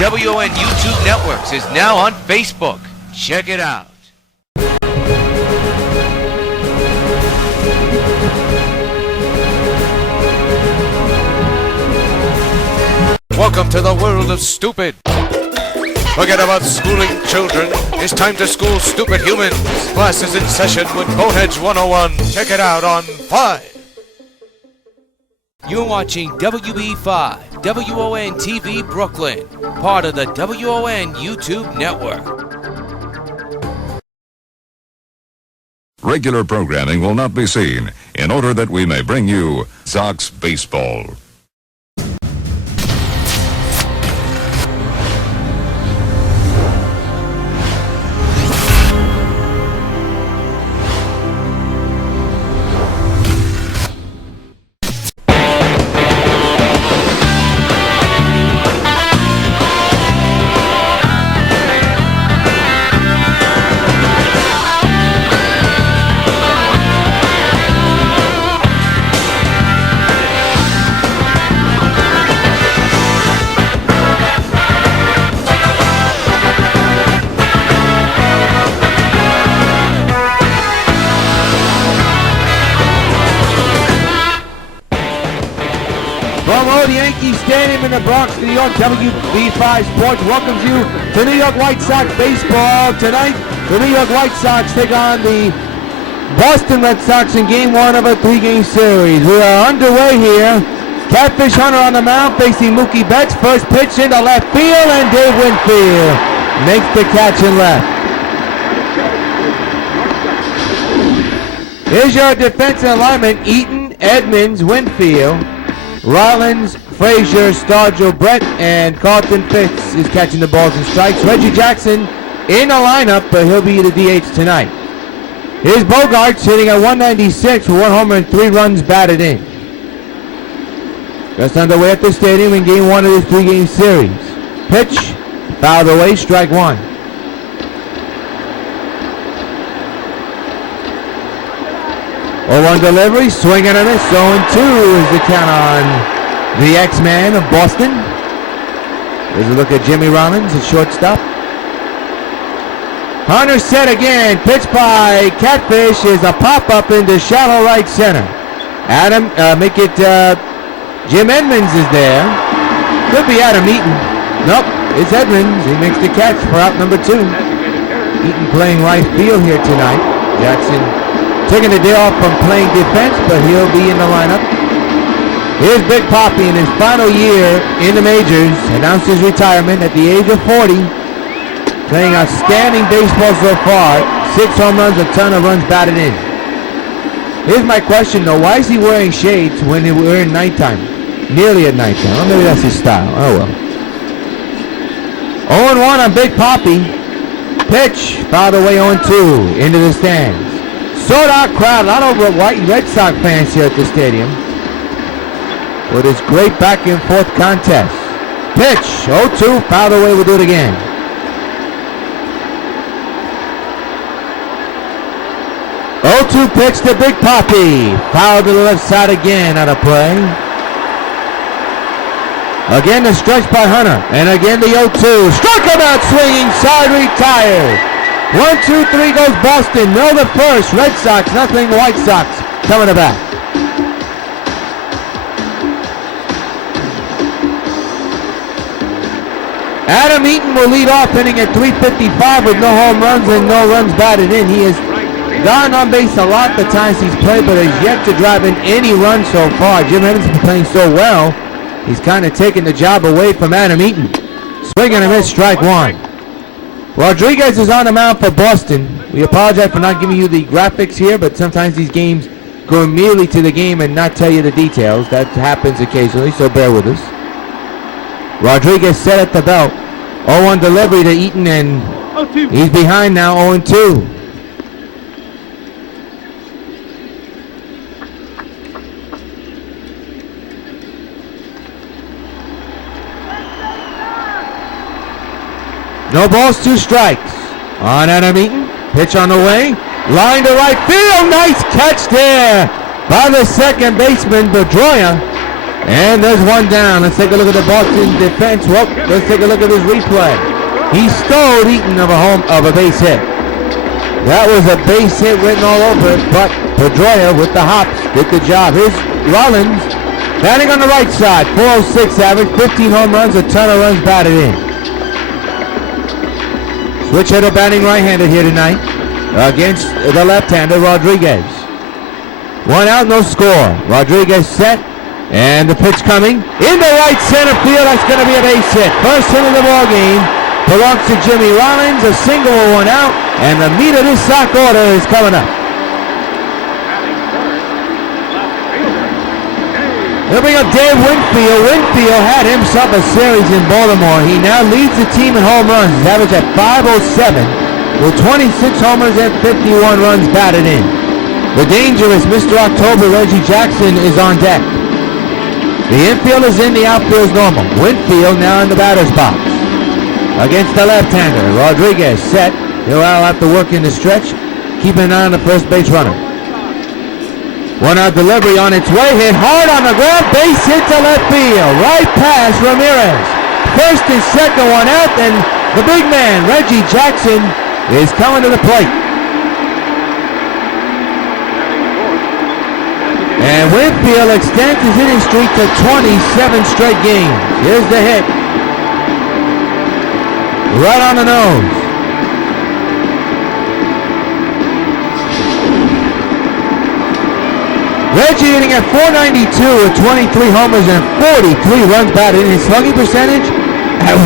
WON YouTube Networks is now on Facebook. Check it out. Welcome to the world of stupid. Forget about schooling children. It's time to school stupid humans. Class is in session with Boneheads 101. Check it out on 5. You're watching WB5, WON TV Brooklyn, part of the WON YouTube Network. Regular programming will not be seen in order that we may bring you Sox Baseball. From Old Yankee Stadium in the Bronx, New York, WB5 Sports welcomes you to New York White Sox Baseball. Tonight, the New York White Sox take on the Boston Red Sox in Game 1 of a 3-game series. We are underway here. Catfish Hunter on the mound facing Mookie Betts. First pitch into left field, and Dave Winfield makes the catch in left. Here's your defensive alignment: Eaton, Edmonds, Winfield, Rollins, Frazier, Stargell, Brett, and Carlton Fitz is catching the balls and strikes. Reggie Jackson in the lineup, but he'll be the DH tonight. Here's Bogarts hitting at 196 with 1 homer and 3 runs batted in. Just underway at the stadium in Game 1 of this 3-game series. Pitch, fouled away, strike 1. 0-1 delivery, swing and a miss. 0-2 is the count on the X-Man of Boston. There's a look at Jimmy Rollins at shortstop. Hunter set again. Pitch by Catfish is a pop-up into shallow right center. Jim Edmonds is there. Could be Adam Eaton. Nope, it's Edmonds. He makes the catch for out number 2. Eaton playing right field here tonight. Jackson taking the day off from playing defense, but he'll be in the lineup. Here's Big Papi in his final year in the majors. Announced his retirement at the age of 40. Playing outstanding baseball so far. 6 home runs, a ton of runs batted in. Here's my question though. Why is he wearing shades when we're in nighttime? Nearly at nighttime. Well, maybe that's his style. Oh well. 0-1 on Big Papi. Pitch, fouled away 0-2 into the stands. Sold-out crowd, a lot of Red Sox fans here at the stadium with this great back-and-forth contest. Pitch, 0-2, fouled away, we'll do it again. 0-2 pitch to Big Papi, fouled to the left side again on a play. Again the stretch by Hunter, and again the 0-2. Struck him out swinging, side retired. 1-2-3 goes Boston. Miller first. Red Sox, nothing. White Sox coming back. Adam Eaton will lead off, hitting at 355 with no home runs and no runs batted in. He has gone on base a lot the times he's played, but has yet to drive in any runs so far. Jim Evans has been playing so well, he's kind of taken the job away from Adam Eaton. Swing and a miss, strike 1. Rodriguez is on the mound for Boston. We apologize for not giving you the graphics here, but sometimes these games go immediately to the game and not tell you the details. That happens occasionally, so bear with us. Rodriguez set at the belt. 0-1 delivery to Eaton, and he's behind now, 0-2. No balls, 2 strikes. On Adam Eaton. Pitch on the way. Line to right field. Nice catch there by the second baseman, Pedroia. And there's one down. Let's take a look at the Boston defense. Well, let's take a look at this replay. He stole Eaton of a base hit. That was a base hit written all over it, but Pedroia with the hops did the job. Here's Rollins batting on the right side. 406 average, 15 home runs, a ton of runs batted in. Switch hitter batting right-handed here tonight against the left-hander Rodriguez. One out, no score. Rodriguez set, and the pitch coming into right center field. That's going to be a base hit. First hit of the ball game belongs to Jimmy Rollins. A single, one out, and the meat of this Sox order is coming up. Here we go, Dave Winfield. Winfield had himself a series in Baltimore. He now leads the team in home runs. He's average at 507 with 26 homers and 51 runs batted in. The dangerous Mr. October, Reggie Jackson, is on deck. The infield is in, the outfield is normal. Winfield now in the batter's box. Against the left-hander, Rodriguez set. He'll have to work in the stretch. Keeping an eye on the first base runner. One out delivery on its way, hit hard on the ground, base hit to left field. Right past Ramirez. First and second, one out, and the big man, Reggie Jackson, is coming to the plate. And Winfield extends his hitting streak to 27 straight games. Here's the hit. Right on the nose. Reggie hitting at 492 with 23 homers and 43 runs batted in. His slugging percentage at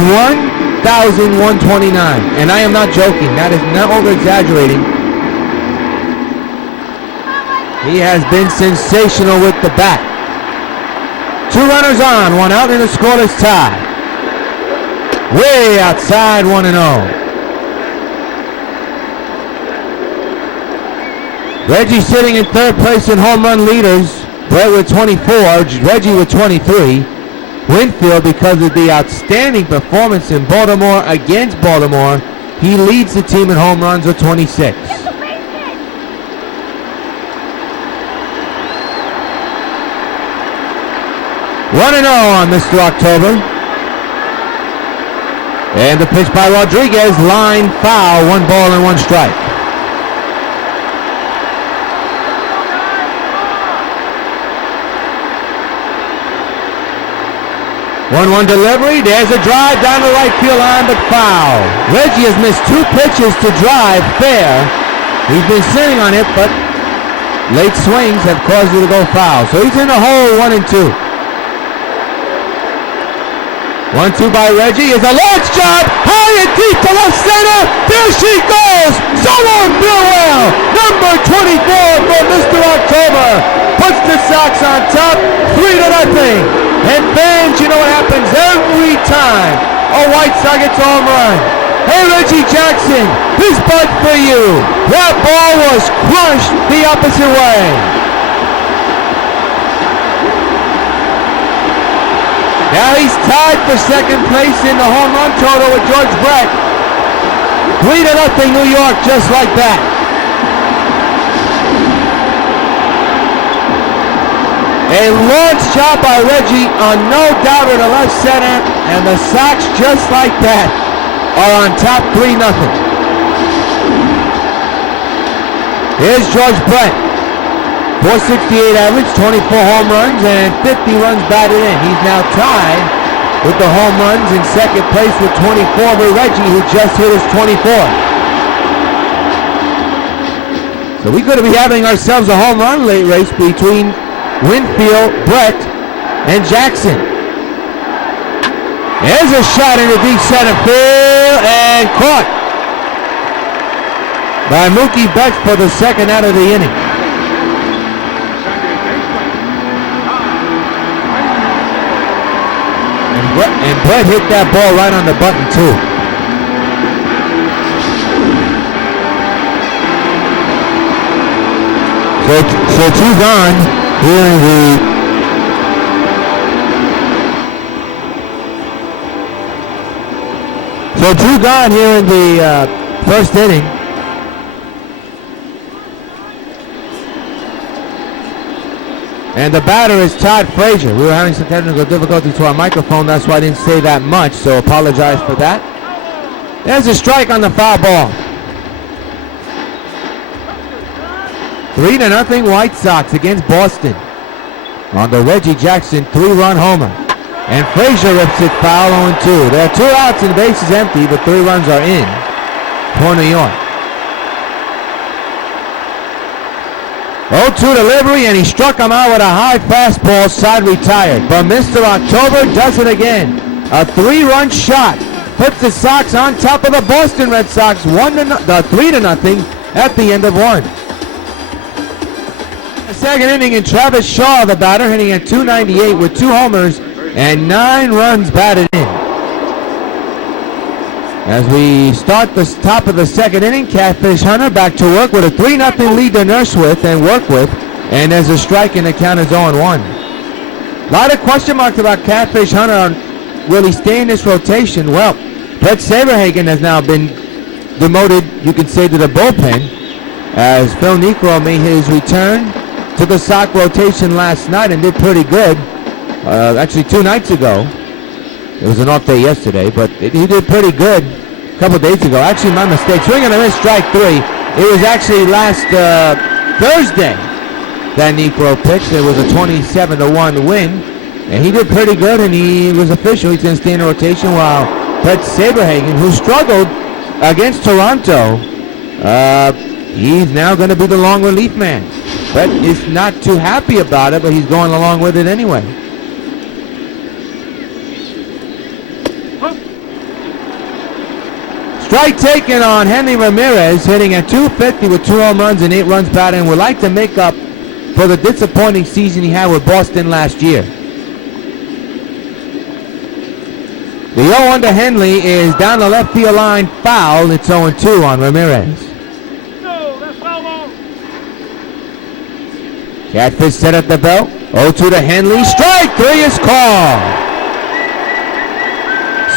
1,129. And I am not joking. That is not over-exaggerating. He has been sensational with the bat. Two runners on, one out in a scoreless tie. Way outside, 1-0. Reggie sitting in third place in home run leaders. Brett with 24, Reggie with 23. Winfield, because of the outstanding performance in Baltimore against Baltimore, he leads the team in home runs with 26. One and 0 on Mr. October. And the pitch by Rodriguez, line foul, 1 ball and 1 strike. 1-1 delivery. There's a drive down the right field line, but foul. Reggie has missed 2 pitches to drive fair. He's been sitting on it, but late swings have caused you to go foul. So he's in the hole, 1-2. 1-2 by Reggie is a launch job, high and deep to left center. There she goes. Solo farewell. Number 24 for Mr. October puts the Sox on top, 3-0. And fans, you know what happens every time a White Sox gets a home run. Hey, Reggie Jackson, this butt for you. That ball was crushed the opposite way. Now he's tied for second place in the home run total with George Brett. 3-0 New York, just like that. A launch shot by Reggie on no doubter to left center, and the Sox, just like that, are on top 3-0. Here's George Brett. 468 average, 24 home runs, and 50 runs batted in. He's now tied with the home runs in second place with 24 with Reggie, who just hit his 24th. So we could be having ourselves a home run late race between Winfield, Brett, and Jackson. There's a shot into deep center field, and caught by Mookie Betts for the second out of the inning. And Brett hit that ball right on the button, too. So 2 gone here in the first inning. And the batter is Todd Frazier. We were having some technical difficulty to our microphone. That's why I didn't say that much, so apologize for that. There's a strike on the foul ball. 3-0 White Sox against Boston on the Reggie Jackson 3-run homer. And Frazier rips it foul 0-2. There are 2 outs and the base is empty, but 3 runs are in for New York. 0-2 delivery, and he struck him out with a high fastball, side retired. But Mr. October does it again. A 3-run shot puts the Sox on top of the Boston Red Sox 3-0 at the end of 1. The second inning, and Travis Shaw, the batter, hitting at .298 with 2 homers and 9 runs batted in. As we start the top of the second inning, Catfish Hunter back to work with a 3-0 lead to nurse with and work with, and there's a strike and the count is 0-1. A lot of question marks about Catfish Hunter on will he stay in this rotation. Well, Brett Saberhagen has now been demoted, you could say, to the bullpen, as Phil Niekro made his return to the Sox rotation last night and did pretty good. Actually 2 nights ago. It was an off day yesterday, but he did pretty good a couple days ago. Actually, my mistake. Swing and a miss, strike 3. It was actually last Thursday that Niekro pitched. It was a 27-1 win, and he did pretty good, and he was official. He's going to stay in the rotation while Brett Saberhagen, who struggled against Toronto, he's now going to be the long relief man. Brett is not too happy about it, but he's going along with it anyway. Strike taken on Henry Ramirez, hitting at .250 with 2 home runs and 8 runs batted, and would like to make up for the disappointing season he had with Boston last year. The 0-1 to Henley is down the left field line, foul. It's 0-2 on Ramirez. No, that's foul ball. Catfish set at the belt. 0-2 to Henley. Strike 3 is called.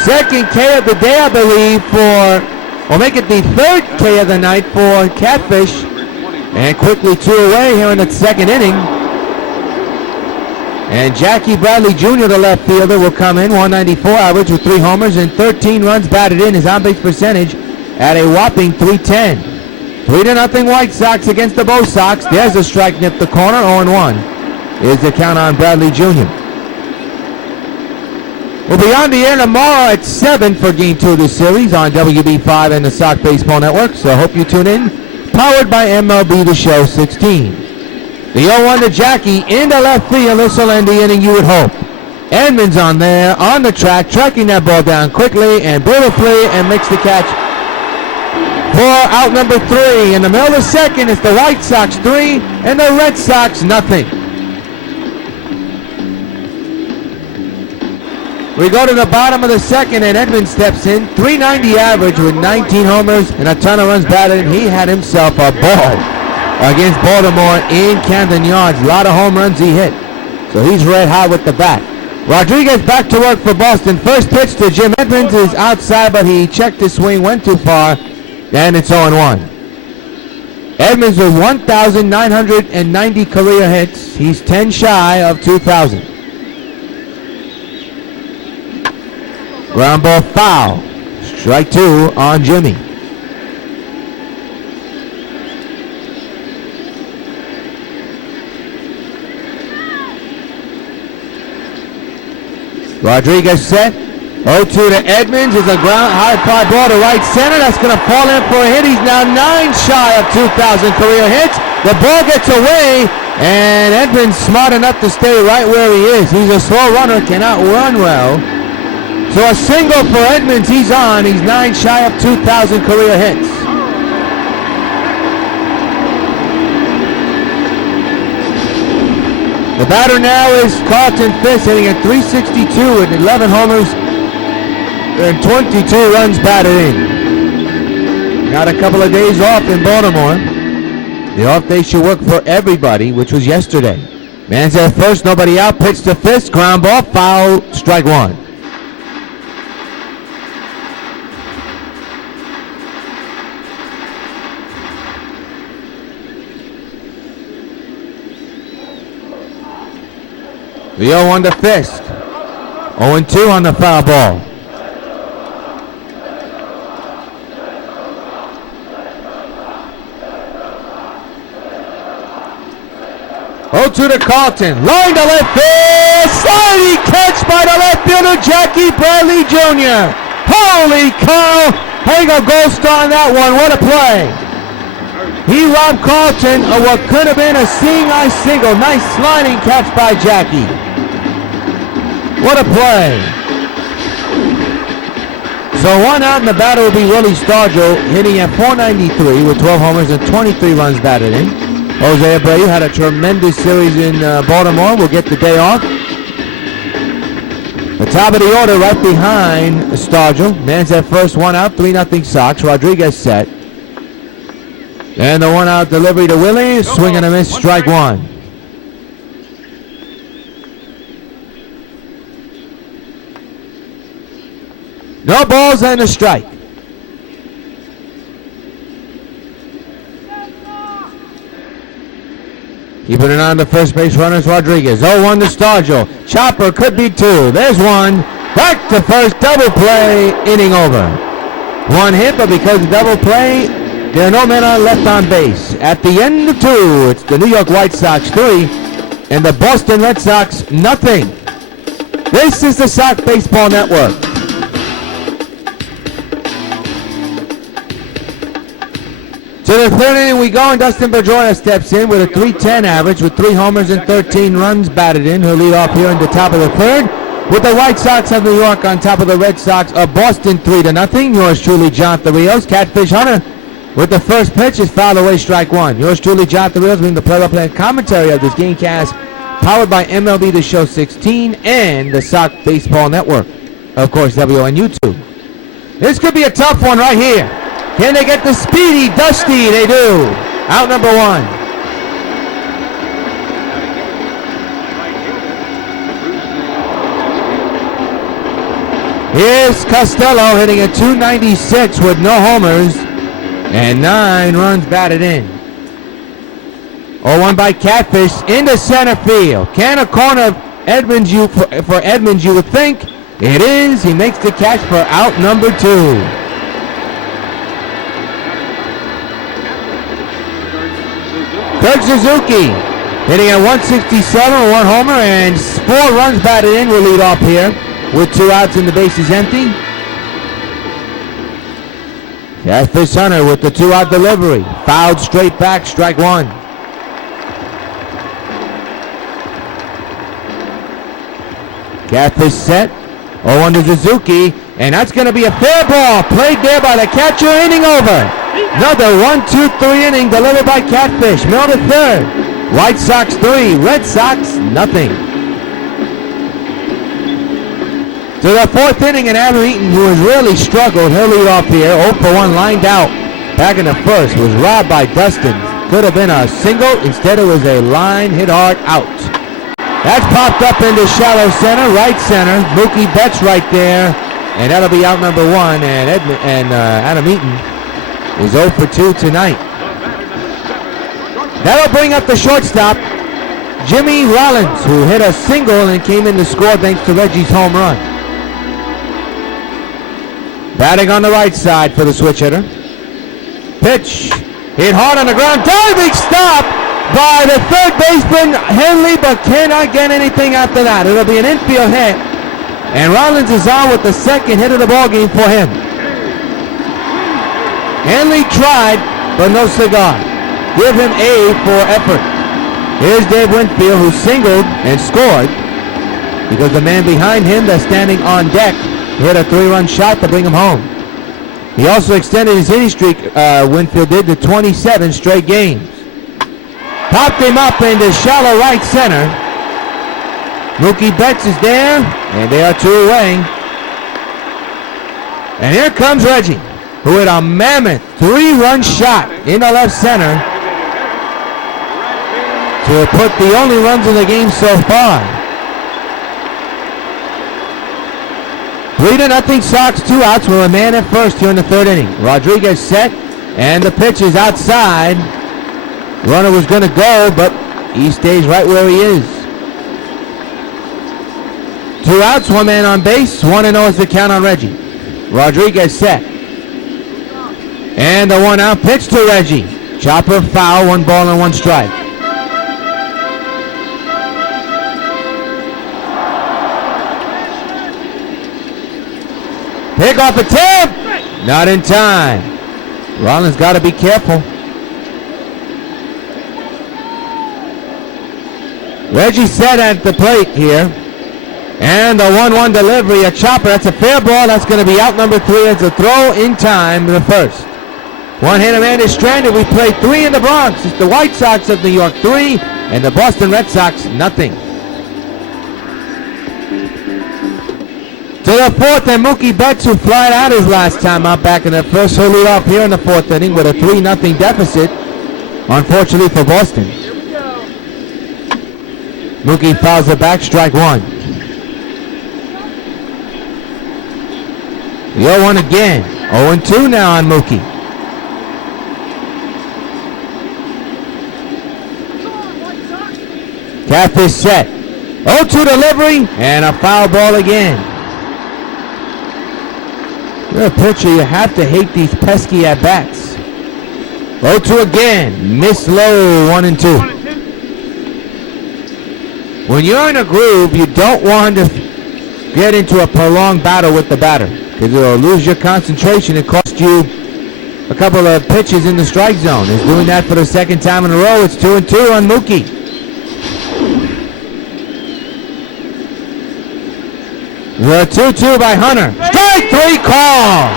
Second K of the day, I believe, or make it the 3rd K of the night for Catfish. And quickly 2 away here in the second inning. And Jackie Bradley Jr., the left fielder, will come in. 194 average with 3 homers and 13 runs batted in. His on-base percentage at a whopping .310. 3-0 White Sox against the Bo Sox. There's a strike, nipped the corner. 0-1 is the count on Bradley Jr. We'll be on the air tomorrow at 7 for Game 2 of the series on WB5 and the Sox Baseball Network, so I hope you tune in. Powered by MLB The Show 16. The 0-1 to Jackie into left field. This will end the inning, you would hope. Edmonds on there, on the track, tracking that ball down quickly and beautifully, and makes the catch for out number 3. In the middle of the second, it's the White Sox 3 and the Red Sox nothing. We go to the bottom of the second, and Edmonds steps in. .390 average with 19 homers and a ton of runs batted, and he had himself a ball against Baltimore in Camden Yards. A lot of home runs he hit, so he's red hot with the bat. Rodriguez back to work for Boston. First pitch to Jim Edmonds is outside, but he checked his swing, went too far, and it's 0-1. Edmonds with 1,990 career hits. He's 10 shy of 2,000. Ground ball foul. Strike 2 on Jimmy. Rodriguez set. 0-2 to Edmonds is a ground high fly ball to right center. That's going to fall in for a hit. He's now 9 shy of 2,000 career hits. The ball gets away, and Edmonds smart enough to stay right where he is. He's a slow runner, cannot run well. So a single for Edmonds, he's on. He's 9 shy of 2,000 career hits. The batter now is Carlton Fisk, hitting at .362 with 11 homers and 22 runs batted in. Got a couple of days off in Baltimore. The off day should work for everybody, which was yesterday. Man's at first, nobody out. Pitch to Fisk, ground ball, foul, strike 1. The 0-1 to Fisk. 0-2 on the foul ball. To Carlton, line to left field, sliding catch by the left fielder Jackie Bradley Jr. Holy cow! Hang a goal star on that one. What a play! He robbed Carlton of what could have been a seeing eye single. Nice sliding catch by Jackie. What a play! So one out, and the batter will be Willie Stargell, hitting at .493 with 12 homers and 23 runs batted in. Jose Abreu had a tremendous series in Baltimore. Will get the day off. The top of the order right behind Stargell. Man's at first, one out, 3-0 Sox. Rodriguez set. And the one out delivery to Willie. Swing and a miss, strike one. No balls and a strike. Keeping an eye on the first base runners, Rodriguez. 0-1 to Stargell. Chopper could be two. There's one. Back to first, double play, inning over. One hit, but because of double play, there are no men on left on base. At the end of two, it's the New York White Sox 3 and the Boston Red Sox nothing. This is the Sox Baseball Network. To the third inning we go, and Dustin Pedroia steps in with a .310 average with 3 homers and 13 runs batted in. He'll lead off here in the top of the third with the White Sox of New York on top of the Red Sox of Boston 3-0. Yours truly, Jonathan Rios. Catfish Hunter with the first pitch is fouled away, strike one. Yours truly, Jonathan Rios, being the play-by-play commentary of this Gamecast, powered by MLB The Show 16 and the Sox Baseball Network. Of course, W.O.N YouTube. This could be a tough one right here. Can they get the speedy Dusty? They do. Out number one. Here's Costello hitting at .296 with no homers and 9 runs batted in. 0-1 by Catfish into center field. Can a corner Edmonds for Edmonds, you would think? It is. He makes the catch for out number 2. Kirk Suzuki hitting at .167 with 1 homer and 4 runs batted in. Will lead off here with 2 outs and the bases empty. Catfish Hunter with the 2-out delivery. Fouled straight back, strike one. Catfish set. 0-1 to Suzuki, and that's going to be a fair ball. Played there by the catcher, inning over. Another 1-2-3 inning delivered by Catfish. Middle to third. White Sox 3, Red Sox nothing. To the 4th inning, and Adam Eaton, who has really struggled, he'll lead off here. 0-for-1 lined out. Back in the first, was robbed by Dustin. Could have been a single. Instead, it was a line hit hard out. That's popped up into shallow center, right center. Mookie Betts right there, and that'll be out number 1. And Adam Eaton is 0 for 2 tonight. That'll bring up the shortstop, Jimmy Rollins, who hit a single and came in to score thanks to Reggie's home run. Batting on the right side for the switch hitter. Pitch hit hard on the ground. Diving stop by the third baseman, Henley, but cannot get anything after that. It'll be an infield hit, and Rollins is on with the second hit of the ballgame for him. Henley tried, but no cigar. Give him A for effort. Here's Dave Winfield, who singled and scored because the man behind him that's standing on deck hit a 3-run shot to bring him home. He also extended his hitting streak, Winfield did, to 27 straight games. Popped him up into shallow right center. Mookie Betts is there, and they are 2 away. And here comes Reggie, who hit a mammoth 3-run shot in the left center to put the only runs in the game so far. 3-0 Sox, 2 outs with a man at first here in the 3rd inning. Rodriguez set, and the pitch is outside. Runner was going to go, but he stays right where he is. 2 outs, 1 man on base, 1-0 is the count on Reggie. Rodriguez set. And the 1 out pitch to Reggie. Chopper foul, 1 ball and 1 strike. Pick off the tip! Not in time. Rollins got to be careful. Reggie set at the plate here. And the 1-1 delivery, a chopper. That's a fair ball. That's going to be out number 3. It's a throw in time to the first. One-hitter man is stranded. We played 3 in the Bronx. It's the White Sox of New York 3 and the Boston Red Sox nothing. To the 4th, and Mookie Betts, who flied out his last time out back in the first, he'll lead off here in the 4th inning with a 3-0 deficit, unfortunately for Boston. Mookie fouls it back, strike 1. The 0-1 again. 0-2 now on Mookie. Catfish set. 0-2 delivery and a foul ball again. You're a pitcher, you have to hate these pesky at-bats. 0-2 again. Miss low, 1-2. When you're in a groove, you don't want to get into a prolonged battle with the batter because it'll lose your concentration and cost you a couple of pitches in the strike zone. He's doing that for the 2nd time in a row. It's 2-2 on Mookie. The 2-2 by Hunter. Strike 3 call.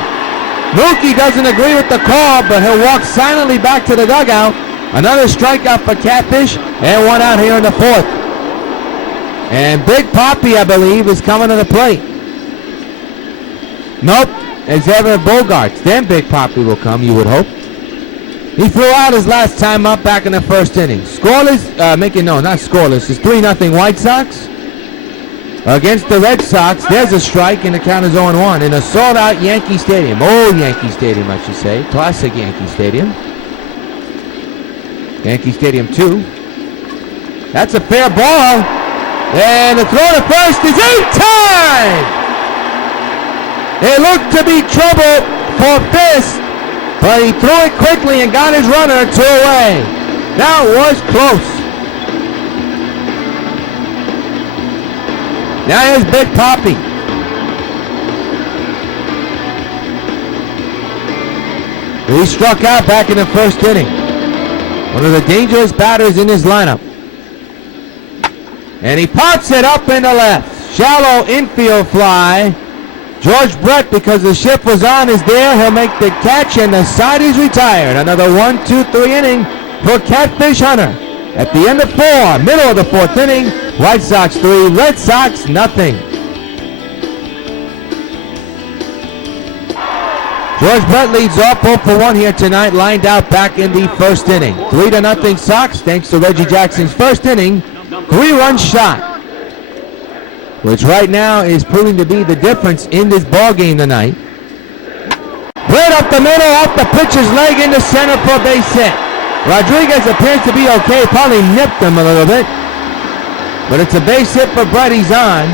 Mookie doesn't agree with the call, but he'll walk silently back to the dugout. Another strikeout for Catfish and 1 out here in the 4th. And Big Papi, I believe, is coming to the plate. Nope, it's Everett Bogarts. Then Big Papi will come, you would hope. He flew out his last time up back in the 1st inning. Scoreless, not scoreless. It's 3-0 White Sox. Against the Red Sox, there's a strike, and the count is 0-1 in a sold-out Yankee Stadium. Old Yankee Stadium, I should say. Classic Yankee Stadium. Yankee Stadium 2. That's a fair ball. And the throw to first is in time! It looked to be trouble for Fisk, but he threw it quickly and got his runner 2 away. That was close. Now here's Big Papi. He struck out back in the 1st inning. One of the dangerous batters in his lineup. And he pops it up in the left. Shallow infield fly. George Brett, because the shift was on, is there. He'll make the catch, and the side is retired. Another 1-2-3 inning for Catfish Hunter. At the end of 4, middle of the 4th inning, White Sox 3, Red Sox nothing. George Brett leads off 0 for 1 here tonight, lined out back in the 1st inning. 3-0 Sox, thanks to Reggie Jackson's 1st inning 3-run shot, which right now is proving to be the difference in this ball game tonight. Right up the middle, off the pitcher's leg into center for a base hit. Rodriguez appears to be okay, probably nipped him a little bit. But it's a base hit for Brett, he's on.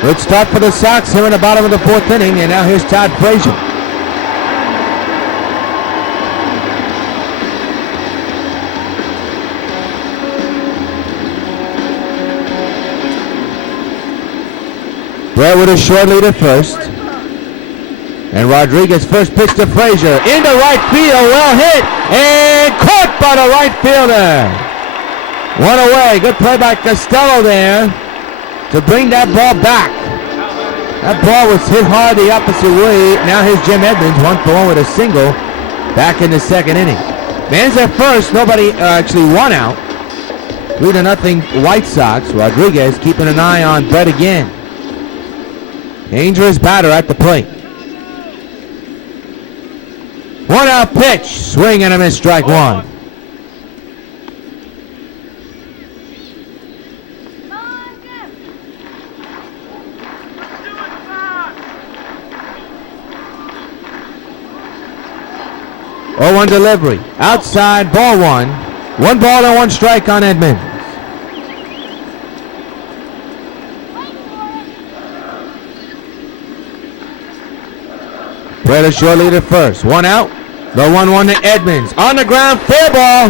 Good start for the Sox here in the bottom of the 4th inning, and now here's Todd Frazier. Brett with a short lead at first. And Rodriguez first pitch to Frazier. Into right field, well hit, and caught by the right fielder. 1 away, good play by Costello there to bring that ball back. That ball was hit hard the opposite way. Now here's Jim Edmonds, 1 for 1 with a single back in the 2nd inning. Man's at first, nobody, actually 1 out. 3-0 White Sox. Rodriguez keeping an eye on Brett again. Dangerous batter at the plate. 1 out pitch, swing and a miss, strike 1. Oh, 1 delivery, outside, ball 1. 1 ball and 1 strike on Edmonds. Play the short leader first. One out. The 1-1 to Edmonds. On the ground, fair ball.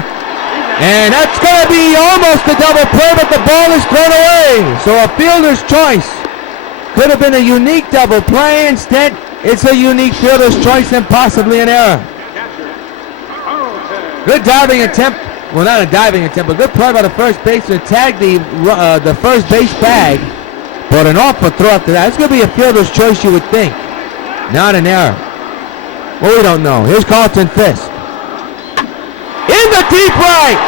And that's going to be almost a double play, but the ball is thrown away. So a fielder's choice. Could have been a unique double play. Instead, it's a unique fielder's choice and possibly an error. Good diving attempt. Well, not a diving attempt, but good play by the first baseman to tag the first base bag. But an awful throw after that. It's going to be a fielder's choice, you would think. Not an error. Well, we don't know. Here's Carlton Fisk. In the deep right.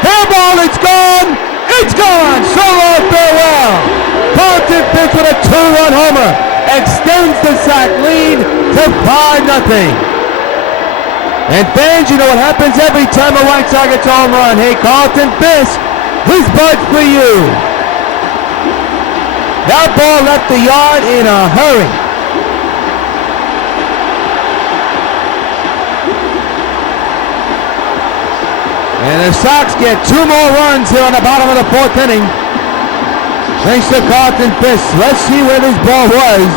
Fair ball, it's gone. It's gone. So long, farewell. Carlton Fisk with a 2-run homer. Extends the Sox lead to 5-0. And fans, you know what happens every time a White Sox gets a home run. Hey, Carlton Fisk, this bud's for you. That ball left the yard in a hurry. And the Sox get 2 more runs here on the bottom of the 4th inning. Thanks to Carlton Fisk. Let's see where this ball was.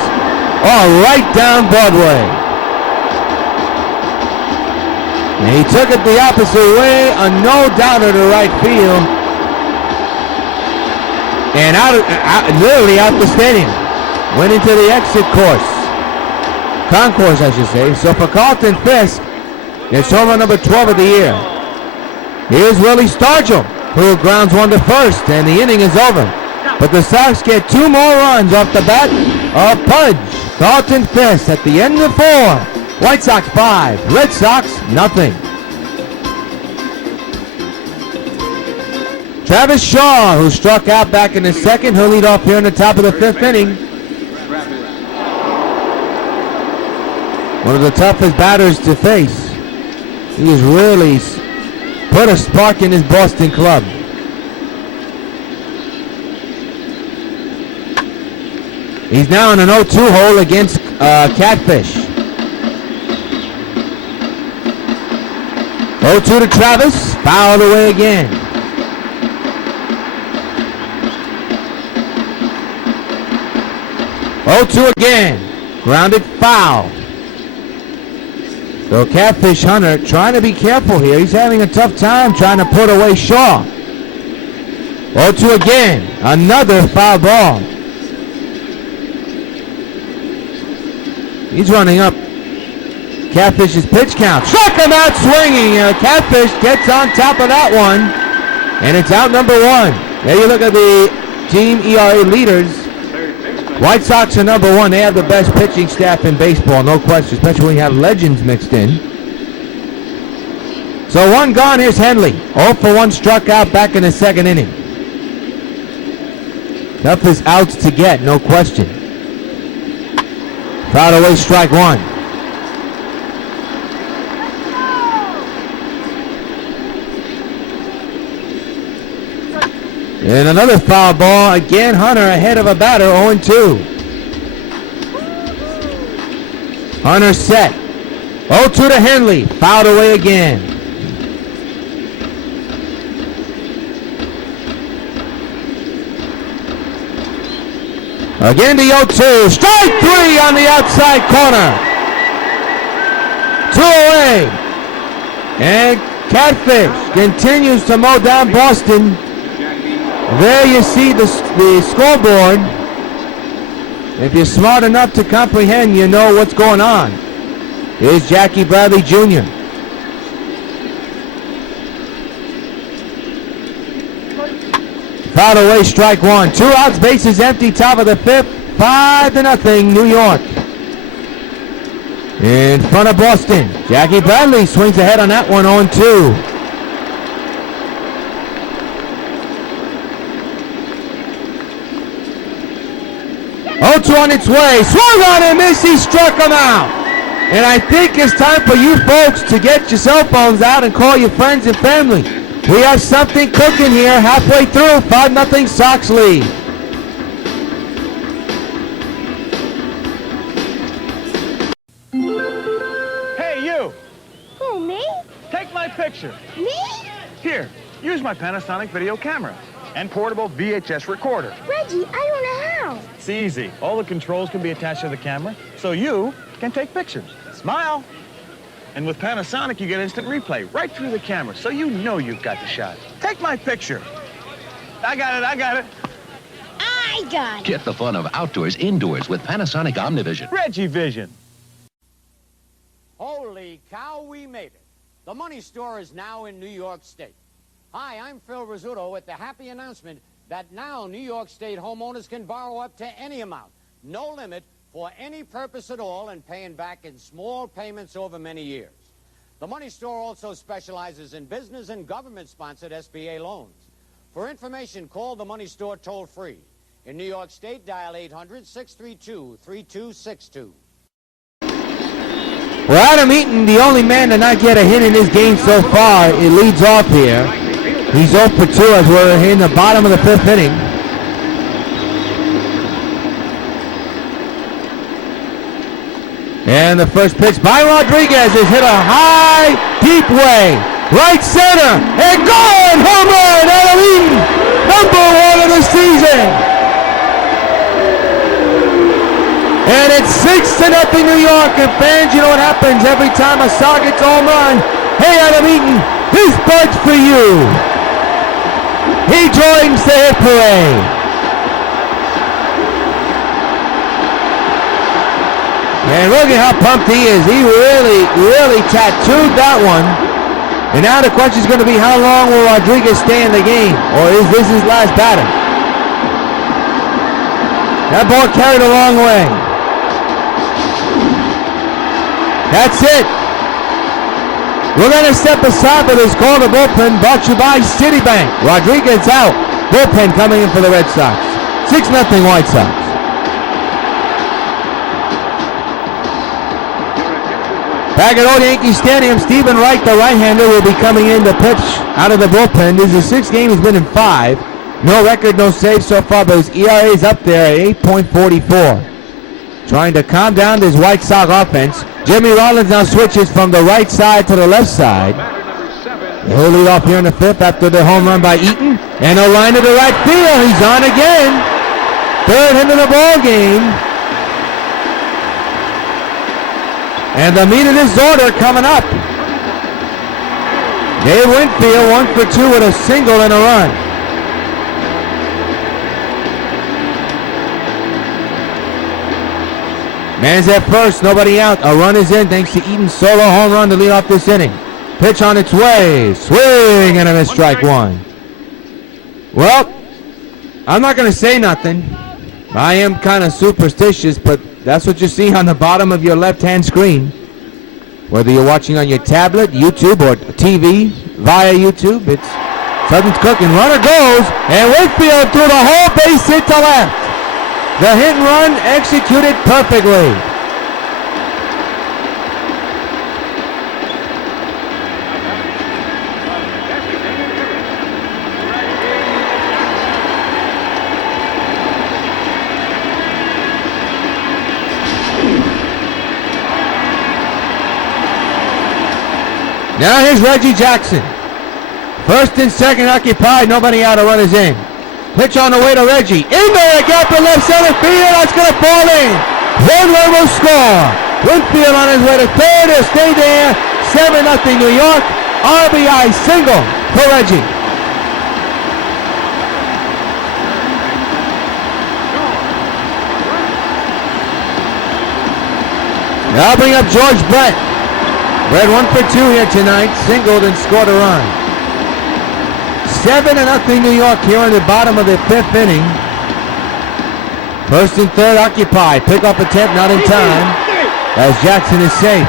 Oh, right down Broadway. And he took it the opposite way, a no-doubter to right field. And literally out the stadium. Went into the exit course. Concourse, I should say. So for Carlton Fisk, it's home run number 12 of the year. Here's Willie Stargell, who grounds one to first, and the inning is over. But the Sox get 2 more runs off the bat of Pudge. Carlton Fisk at the end of 4. White Sox 5, Red Sox 0. Travis Shaw, who struck out back in the 2nd, he'll lead off here in the top of the 5th inning. One of the toughest batters to face. He is really put a spark in his Boston club. He's now in an 0-2 hole against Catfish. 0-2 to Travis, fouled away again. Oh, 2 again, grounded foul. So Catfish Hunter trying to be careful here. He's having a tough time trying to put away Shaw. 0-2 again. Another foul ball. He's running up Catfish's pitch count. Struck him out swinging. Catfish gets on top of that one. And it's out number 1. There you look at the team ERA leaders. White Sox are number 1. They have the best pitching staff in baseball, no question, especially when you have legends mixed in. So 1 gone, here's Henley. 0 for 1 struck out back in the 2nd inning. Toughest outs to get, no question. Fouled away, strike 1. And another foul ball. Again, Hunter ahead of a batter, 0-2. Hunter set. 0-2 to Henley. Fouled away again. Again the 0-2. Strike 3 on the outside corner. 2 away. And Catfish continues to mow down Boston. There you see the scoreboard. If you're smart enough to comprehend, you know what's going on. Here's Jackie Bradley Jr. Fouled away, strike 1. 2 outs, bases empty, top of the 5th. 5-0, New York. In front of Boston. Jackie Bradley swings ahead on that one, 0-2. 0-2 on its way. Swung on and missed. He struck him out. And I think it's time for you folks to get your cell phones out and call your friends and family. We have something cooking here halfway through. 5-0 Sox lead. Hey, you. Who, me? Take my picture. Me? Here, use my Panasonic video camera and portable VHS recorder. Reggie, I don't know how. It's easy. All the controls can be attached to the camera, so you can take pictures. Smile. And with Panasonic, you get instant replay right through the camera, so you know you've got the shot. Take my picture. I got it. I got it. Get the fun of outdoors indoors with Panasonic Omnivision. Reggie Vision. Holy cow, we made it. The Money Store is now in New York State. Hi, I'm Phil Rizzuto with the happy announcement that now New York State homeowners can borrow up to any amount, no limit, for any purpose at all, and paying back in small payments over many years. The Money Store also specializes in business and government-sponsored SBA loans. For information, call the Money Store toll-free. In New York State, dial 800-632-3262. Well, Adam Eaton, the only man to not get a hit in this game so far, it leads off here. He's 0 for 2 as we're in the bottom of the 5th inning. And the first pitch by Rodriguez is hit a high, deep way. Right center, and gone! Home run, Adam Eaton! Number 1 of the season! And it's 6-0 New York, and fans, you know what happens every time a Sox gets a home run. Hey, Adam Eaton, this bud's for you. He joins the hit parade. And look at how pumped he is. He really tattooed that one. And now the question is going to be, how long will Rodriguez stay in the game? Or is this his last batter? That ball carried a long way. That's it. We're going to step aside for this call to bullpen, brought to you by Citibank. Rodriguez out. Bullpen coming in for the Red Sox. 6-0 White Sox. Back at Old Yankee Stadium, Stephen Wright, the right-hander, will be coming in to pitch out of the bullpen. This is the 6th game. He's been in 5. No record, no saves so far, but his ERA is up there at 8.44. Trying to calm down this White Sox offense. Jimmy Rollins now switches from the right side to the left side. He'll lead off here in the 5th after the home run by Eaton. And a line to the right field. He's on again. 3rd hit of the ball game. And the meat of this order coming up. Dave Winfield 1 for 2 with a single and a run. Man's at first, nobody out. A run is in thanks to Eaton's solo home run to lead off this inning. Pitch on its way. Swing and a miss, strike 1. Well, I'm not going to say nothing. I am kind of superstitious, but that's what you see on the bottom of your left-hand screen. Whether you're watching on your tablet, YouTube, or TV via YouTube, something's cooking. Runner goes, and Winfield threw the whole base hit to left. The hit and run executed perfectly. Now here's Reggie Jackson. 1st and 2nd occupied, nobody out, a run is in. Pitch on the way to Reggie. In there, gap in left center field, that's going to fall in. One run will score. Winfield on his way to 3rd, he'll stay there. 7-0 New York. RBI single for Reggie. Now I'll bring up George Brett. Brett 1 for 2 here tonight, singled and scored a run. 7-0 New York here in the bottom of the 5th inning. 1st and 3rd occupied. Pick-up attempt not in time as Jackson is safe.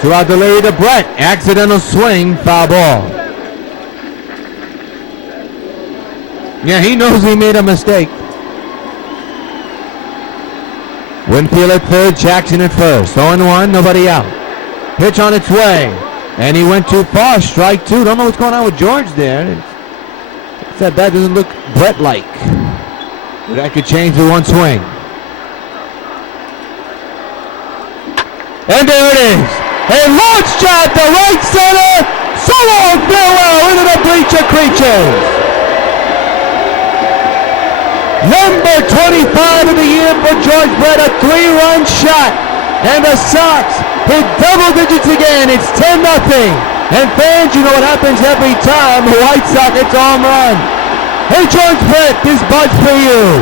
Throughout delivery to Brett. Accidental swing, foul ball. Yeah, he knows he made a mistake. Winfield at 3rd, Jackson at 1st. 0-1, nobody out. Pitch on its way. And he went too far, strike 2. Don't know what's going on with George there. That bat doesn't look Brett-like. That could change with one swing. And there it is. A launch shot to right center. So long, farewell into the bleacher creatures. Number 25 of the year for George Brett, a 3-run shot. And the Sox hit double digits again. It's 10-0. And fans, you know what happens every time the White Sox hits a home run. Hey, George Brett, this bud's for you.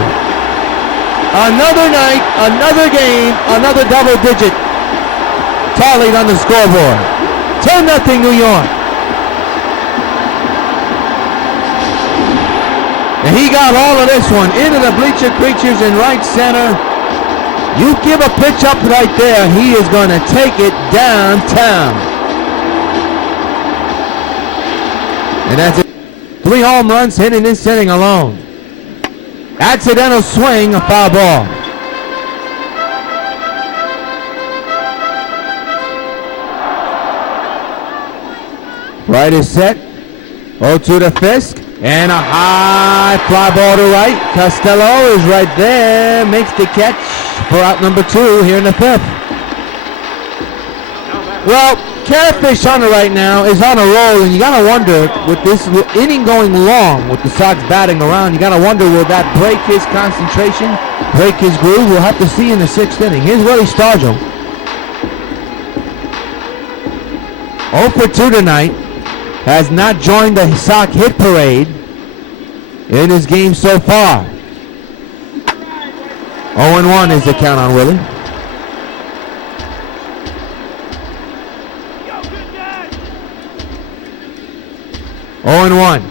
Another night, another game, another double digit tallied on the scoreboard. 10-0 New York. And he got all of this one into the bleacher creatures in right center. You give a pitch up right there, he is going to take it downtown. And that's it. 3 home runs hit in this inning alone. Accidental swing, a foul ball. Right is set. 0-2 to Fisk. And a high fly ball to right. Costello is right there. Makes the catch for out number 2 here in the 5th. Well, Catfish Hunter right now is on a roll, and you got to wonder, with this inning going long, with the Sox batting around, you got to wonder, will that break his concentration, break his groove? We'll have to see in the 6th inning. Here's Willie Stargell. 0 for 2 tonight. Has not joined the Sox hit parade in his game so far. 0-1 is the count on Willie. Oh, 1.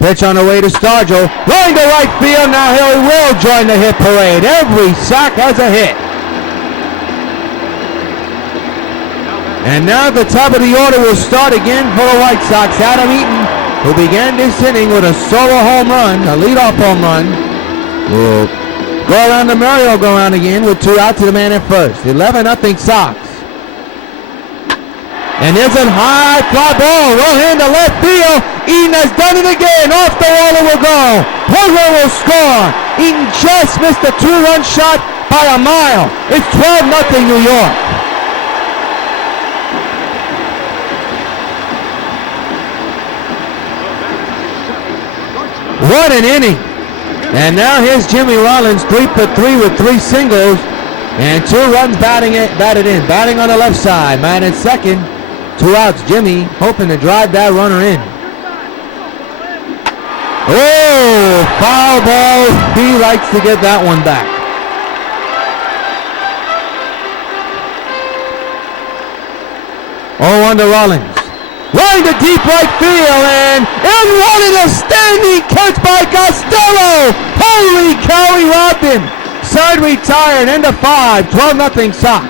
Pitch on the way to Stargell. Line to right field. Now he will join the hit parade. Every Sox has a hit. And now the top of the order will start again for the White Sox. Adam Eaton, who began this inning with a solo home run, a leadoff home run, will go around the merry-go-round again with 2 out to the man at first. 11-0 Sox. And there's a high fly ball. Well hit to left field. Eaton has done it again. Off the wall it will go. Porter will score. Eaton just missed a 2-run shot by a mile. It's 12-0 New York. What an inning. And now here's Jimmy Rollins, 3 for 3 with 3 singles and 2 runs batted in. Batting on the left side. Man at second. 2 outs. Jimmy hoping to drive that runner in. Oh, foul ball. He likes to get that one back. Oh, on to Rollins. Line to deep right field, and one in a standing catch by Costello. Holy cow, he robbed him. Side retired, end of 5, 12-0 Sox.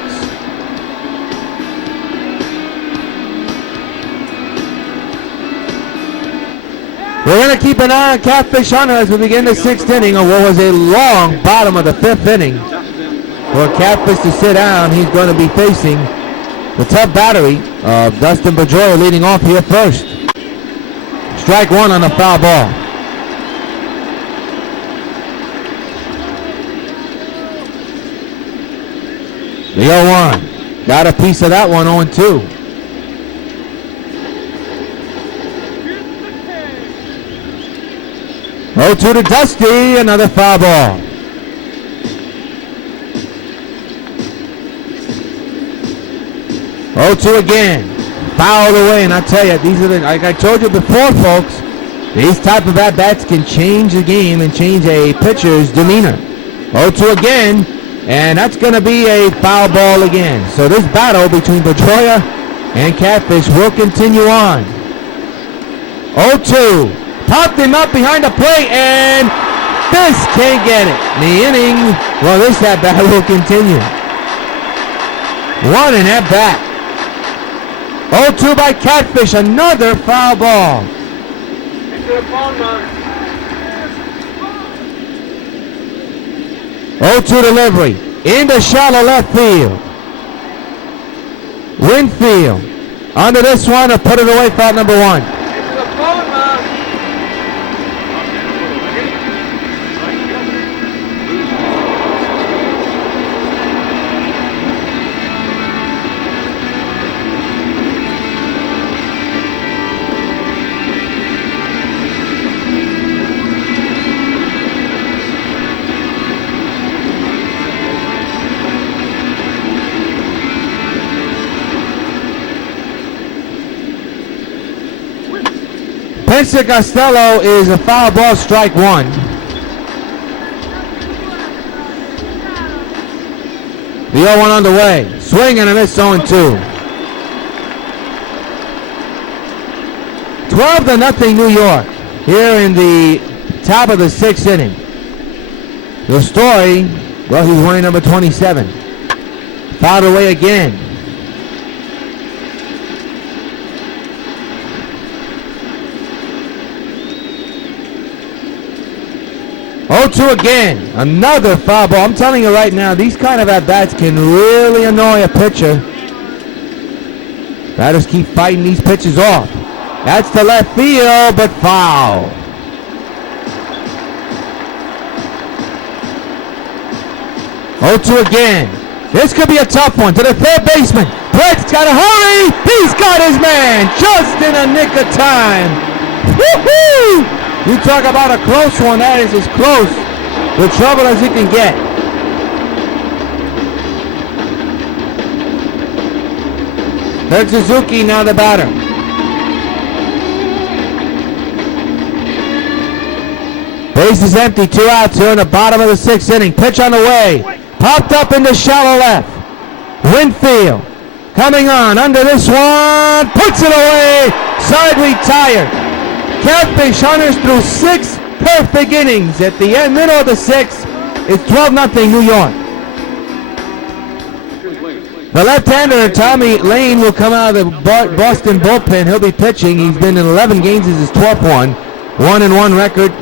We're going to keep an eye on Catfish Hunter as we begin the 6th inning of what was a long bottom of the 5th inning. For Catfish to sit down, he's going to be facing the tough battery of Dustin Pedroia leading off here first. Strike 1 on the foul ball. The 0-1. Got a piece of that one, 0-2. Oh, 2 to Dusty, another foul ball. Oh, 2 again. Fouled away, and I tell you, these are like I told you before, folks, these type of at-bats can change the game and change a pitcher's demeanor. 0-2 again, and that's going to be a foul ball again. So this battle between Pedroia and Catfish will continue on. 0-2. Popped him up behind the plate, and Fisk can't get it. The inning, well, this at-bat will continue. One in at-bat. 0-2 by Catfish, another foul ball. 0-2 delivery, into shallow left field. Winfield, under this one, to put it away, foul number 1. Pitch to Costello is a foul ball, strike one. The 0-1 underway. Swing and a miss, 0-2. 12-0 New York here in the top of the 6th inning. The story, well, he's wearing number 27. Fouled away again. 0-2 again. Another foul ball. I'm telling you right now, these kind of at-bats can really annoy a pitcher. Batters keep fighting these pitches off. That's to left field, but foul. Oh, 2 again. This could be a tough one to the third baseman. Brett's got to hurry. He's got his man just in a nick of time. Woo-hoo! You talk about a close one. That is as close with trouble as you can get. Kirk Suzuki now the batter. Base is empty, 2 outs here in the bottom of the 6th inning. Pitch on the way. Popped up into shallow left. Winfield coming on under this one. Puts it away. Side retired. Catfish Hunters through 6 perfect innings. At the end, middle of the 6th, it's 12-0 New York. The left-hander, Tommy Lane, will come out of the Boston bullpen. He'll be pitching. He's been in 11 games. This is his 12th one. 1-1 record.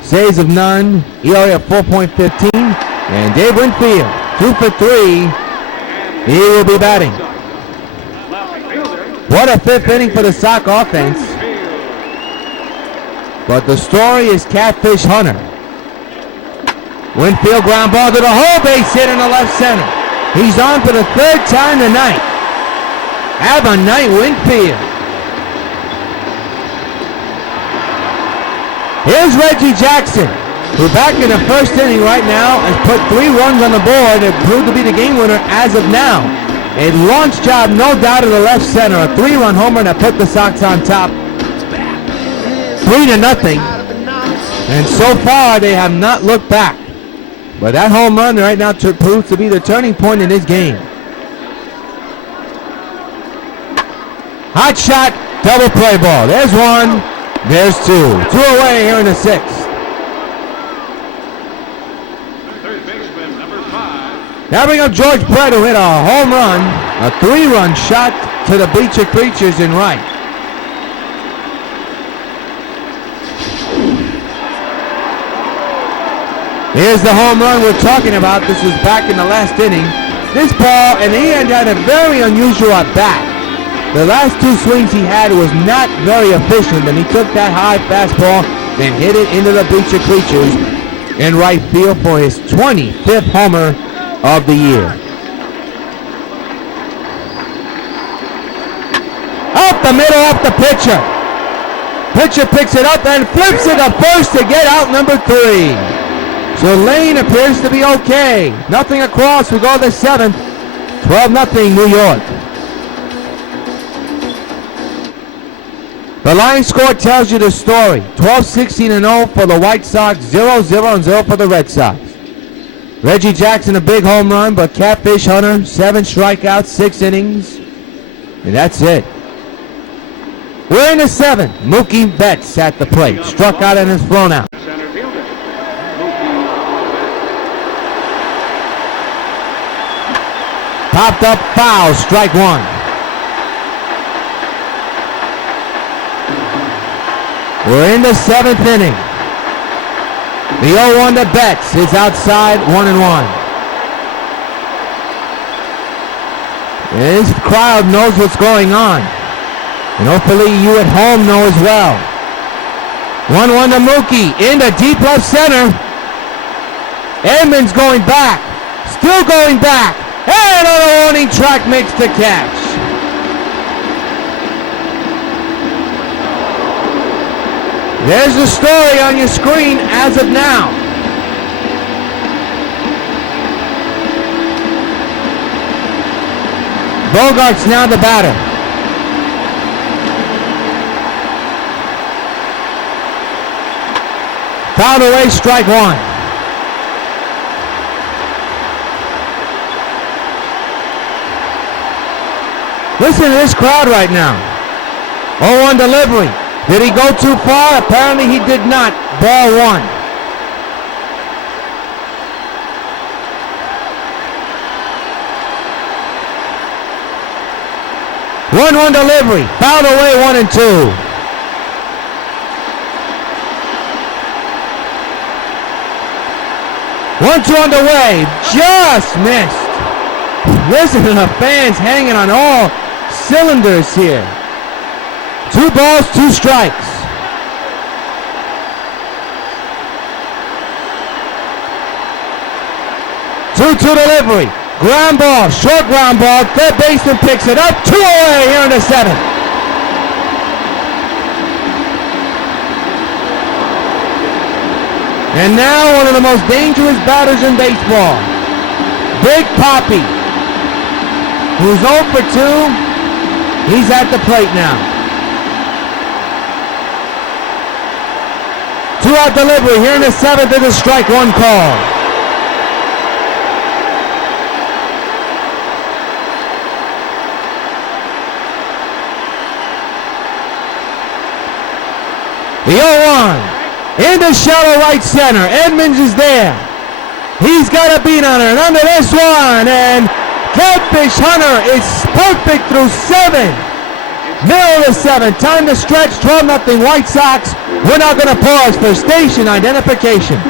Saves of none. ERA of 4.15. And Dave Winfield, 2 for 3. He will be batting. What a 5th inning for the Sox offense. But the story is Catfish Hunter. Winfield ground ball to the whole base hit in the left center. He's on for the 3rd time tonight. Have a night, Winfield. Here's Reggie Jackson, who back in the 1st inning right now has put 3 runs on the board and proved to be the game winner as of now. A launch job, no doubt, in the left center. A 3-run homer that put the Sox on top. 3-0. And so far, they have not looked back. But that home run right now proves to be the turning point in this game. Hot shot, double play ball. There's 1, there's 2. 2 away here in the 6th. Now bring up George Brett, who hit a home run, a 3-run shot to the Bleacher Creatures in right. Here's the home run we're talking about. This was back in the last inning. This ball, and he had a very unusual at bat. The last 2 swings he had was not very efficient, and he took that high fastball and hit it into the Bleacher Creatures in right field for his 25th homer of the year. Up the middle off the pitcher. Pitcher picks it up and flips it to first to get out number 3. So Lane appears to be okay. Nothing across. We go to the 7th. 12-0 New York. The line score tells you the story. 12-16-0 for the White Sox. 0-0-0 for the Red Sox. Reggie Jackson, a big home run, but Catfish Hunter, 7 strikeouts, 6 innings. And that's it. We're in the 7th. Mookie Betts at the plate. Struck out and is thrown out. Popped up, foul, strike 1. We're in the 7th inning. The 0-1 to Betts is outside, 1-1. This crowd knows what's going on. And hopefully you at home know as well. 1-1 to Mookie, into deep left center. Edmonds going back, still going back. And on a warning track makes the catch. There's the story on your screen as of now. Bogart's now the batter. Fouled away, strike one. Listen to this crowd right now. 0-1 delivery. Did he go too far? Apparently he did not. Ball one. 1-1 delivery. Fouled away, 1-2. One-two underway. Just missed. Listen to the fans hanging on all cylinders here. 2 balls, 2 strikes. Two delivery. Ground ball, short ground ball. Third baseman picks it up. 2 away here in the 7th. And now one of the most dangerous batters in baseball. Big Papi, who's 0 for 2. He's at the plate now. 2-out delivery here in the 7th is a strike one call. The 0-1 in the shallow right center. Edmonds is there. He's got a beat on her, and under this one, and Catfish Hunter is perfect through 7. Middle of the 7th, time to stretch. 12-0 White Sox. We're not going to pause for station identification.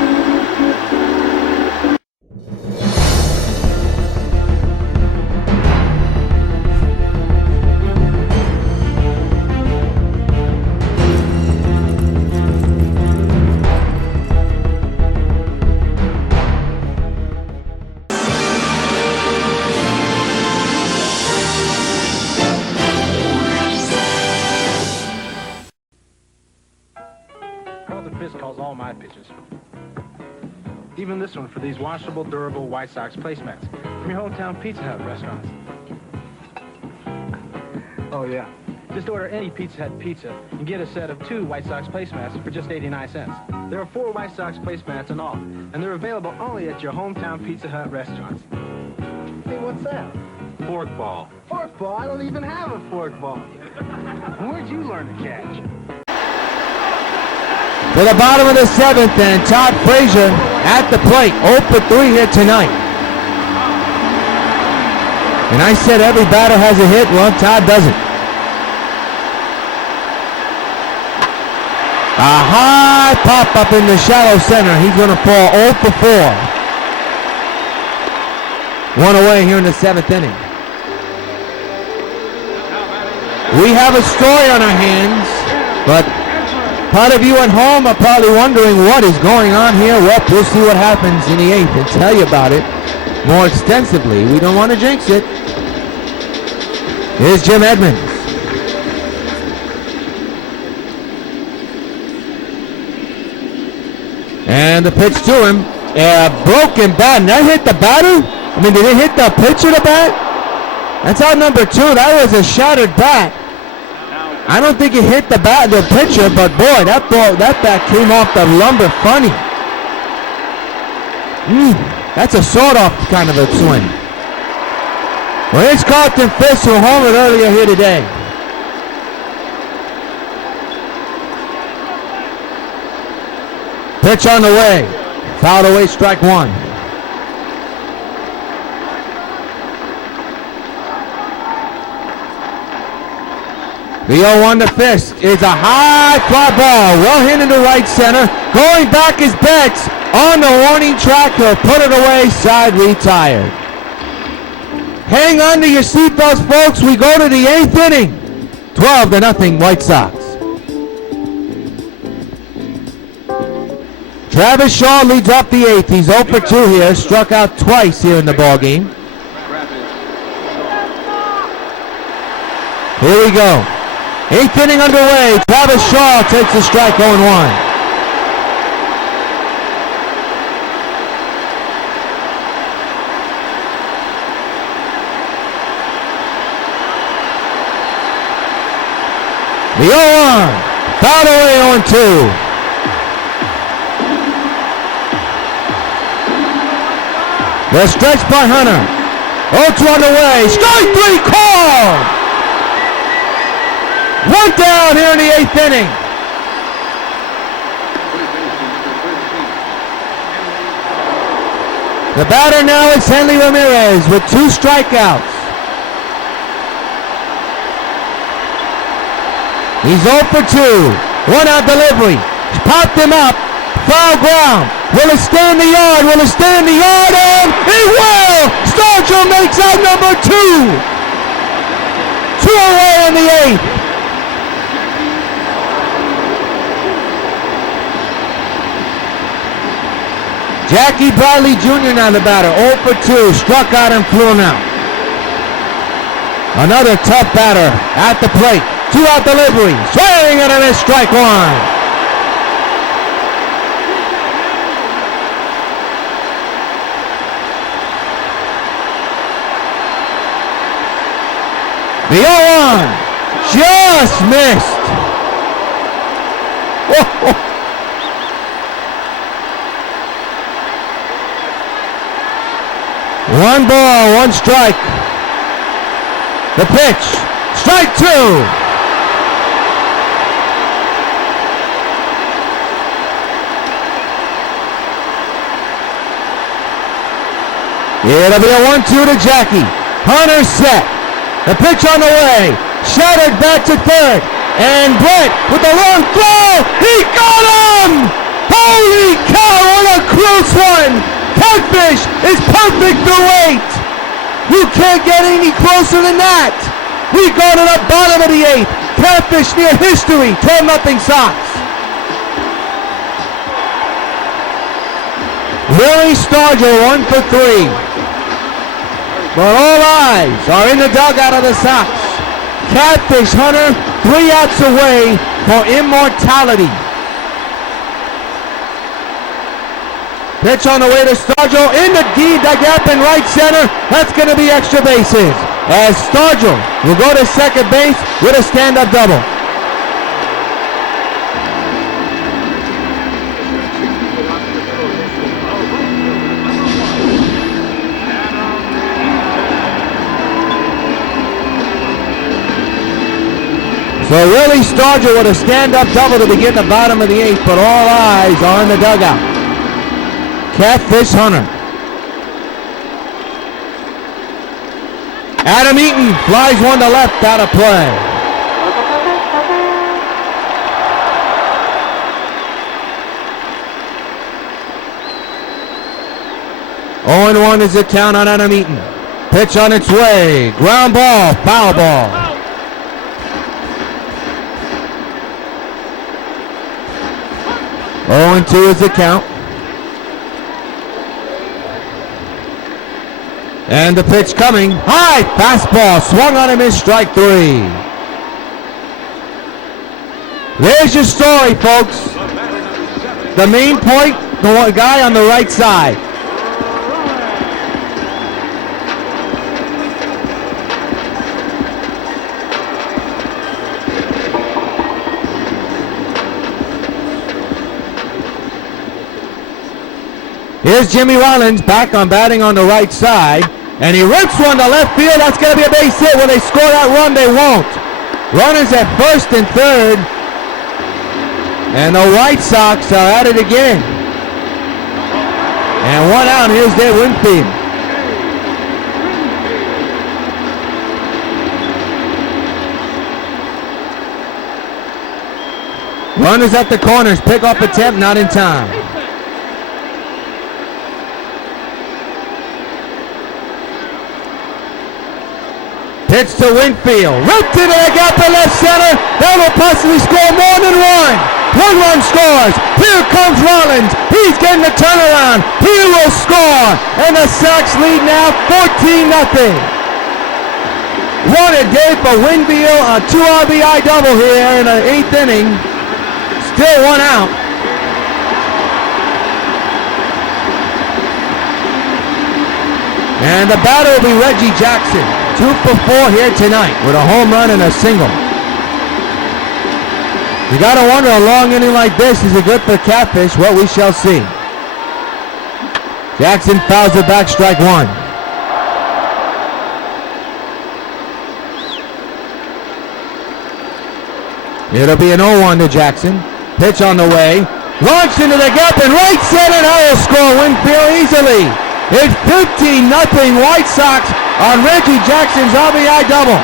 Calls all my pitches. Even this one for these washable, durable White Sox placemats from your hometown Pizza Hut restaurants. Oh yeah, just order any Pizza Hut pizza and get a set of 2 White Sox placemats for just 89 cents. There are 4 White Sox placemats in all, and they're available only at your hometown Pizza Hut restaurants. Hey, what's that? Fork ball. Fork ball? I don't even have a fork ball. Where'd you learn to catch? To the bottom of the 7th, and Todd Frazier at the plate. 0 for 3 here tonight. And I said every batter has a hit. Well, Todd doesn't. A high pop up in the shallow center. He's going to fall 0 for 4. 1 away here in the 7th inning. We have a story on our hands, but part of you at home are probably wondering what is going on here. Well, we'll see what happens in the 8th and tell you about it more extensively. We don't want to jinx it. Here's Jim Edmonds. And the pitch to him. Broken bat. And that hit the batter? I mean, did it hit the pitcher, the bat? That's out number 2. That was a shattered bat. I don't think it hit the pitcher, but boy, that bat came off the lumber funny. That's a sawed-off kind of a swing. Well, here's Carlton Fisk, who homered earlier here today. Pitch on the way. Fouled away, strike one. The 0-1 to Fisk is a high fly ball, well hit into right center. Going back is Betts on the warning track. He'll put it away, side retired. Hang on to your seatbelts, folks. We go to the 8th inning. 12-0 White Sox. Travis Shaw leads off the 8th. He's 0 for 2 here. Struck out twice here in the ballgame. Here we go. 8th inning underway. Travis Shaw takes a strike, 0-1. The 0-1. Fouled away, 0-2. The stretch by Hunter. 0-2 on the way. Strike 3 called. 1 down here in the 8th inning. The batter now is Henley Ramirez with 2 strikeouts. He's 0 for 2. 1 out delivery. Popped him up. Foul ground. Will it stay in the yard? Will it stay in the yard? And it will! Stargell makes out number 2. 2 away in the 8th. Jackie Bradley Jr. now the batter. 0 for 2. Struck out and flew him out. Another tough batter at the plate. 2 out delivery. Swing and a miss. Strike 1. The 0-1 just missed. Whoa. 1 ball, 1 strike. The pitch. Strike 2. It'll be a 1-2 to Jackie. Hunter set. The pitch on the way. Shattered back to third. And Brett with the long throw. He got him! Holy cow, what a close one! Catfish is perfect through 8. You can't get any closer than that. We go to the bottom of the 8th. Catfish near history. 12-0 Sox. Willie Stargell 1 for 3. But all eyes are in the dugout of the Sox. Catfish Hunter 3 outs away for immortality. Pitch on the way to Stargell in the gap in right center. That's going to be extra bases. As Stargell will go to second base with a stand-up double. So Willie Stargell with a stand-up double to begin the bottom of the 8th, but all eyes are in the dugout. Catfish Hunter. Adam Eaton flies 1 to left out of play. Oh, 0-1 is the count on Adam Eaton. Pitch on its way. Ground ball, foul ball. 0-2 is the count. And the pitch coming. High fastball. Swung on and missed. Strike 3. There's your story, folks. The main point, the guy on the right side. Here's Jimmy Rollins back on batting on the right side. And he rips 1 to left field. That's going to be a base hit. Will they score that run? They won't. Runners at first and third. And the White Sox are at it again. And 1 out. Here's their Winfield. Runners at the corners. Pick up attempt. Not in time. Pitch to Winfield. Ripped into the gap to left center. That will possibly score more than 1. 1 run scores. Here comes Rollins. He's getting the turnaround. He will score. And the Sox lead now 14-0. What a day for Winfield. A 2 RBI double here in the 8th inning. Still 1 out. And the batter will be Reggie Jackson. 2 for 4 here tonight with a home run and a single. You gotta wonder, a long inning like this, is it good for Catfish? Well, we shall see. Jackson fouls it back, strike one. It'll be an 0-1 to Jackson. Pitch on the way. Launched into the gap in right center. Now he'll score Winfield easily. It's 15-0 White Sox on Reggie Jackson's RBI double.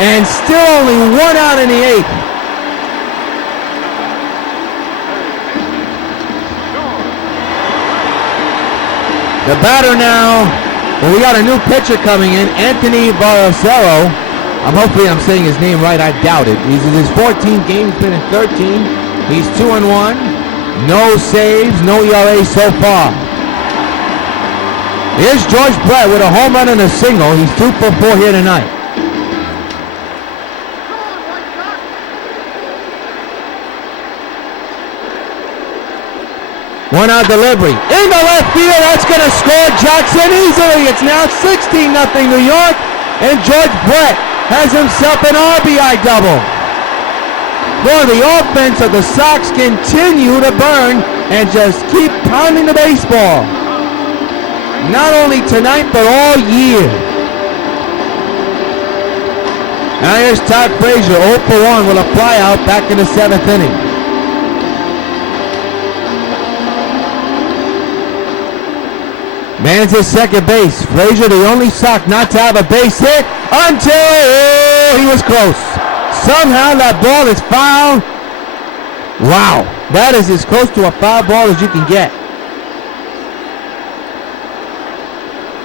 And still only 1 out in the 8th. The batter now, well, we got a new pitcher coming in, Anthony Barcelo. Hopefully I'm saying his name right. I doubt it. He's in his 14th game. He's been in 13. He's 2-1. No saves, no ERA so far. Here's George Brett with a home run and a single. He's 2 for 4 here tonight. One out delivery. In the left field, that's going to score Jackson easily. It's now 16-0 New York, and George Brett has himself an RBI double. Boy, the offense of the Sox continue to burn and just keep pounding the baseball. Not only tonight, but all year. Now here's Todd Frazier, 0 for 1 with a flyout back in the 7th inning. Man's at second base. Frazier, the only Sox not to have a base hit until he was close. Somehow that ball is fouled. Wow, that is as close to a foul ball as you can get.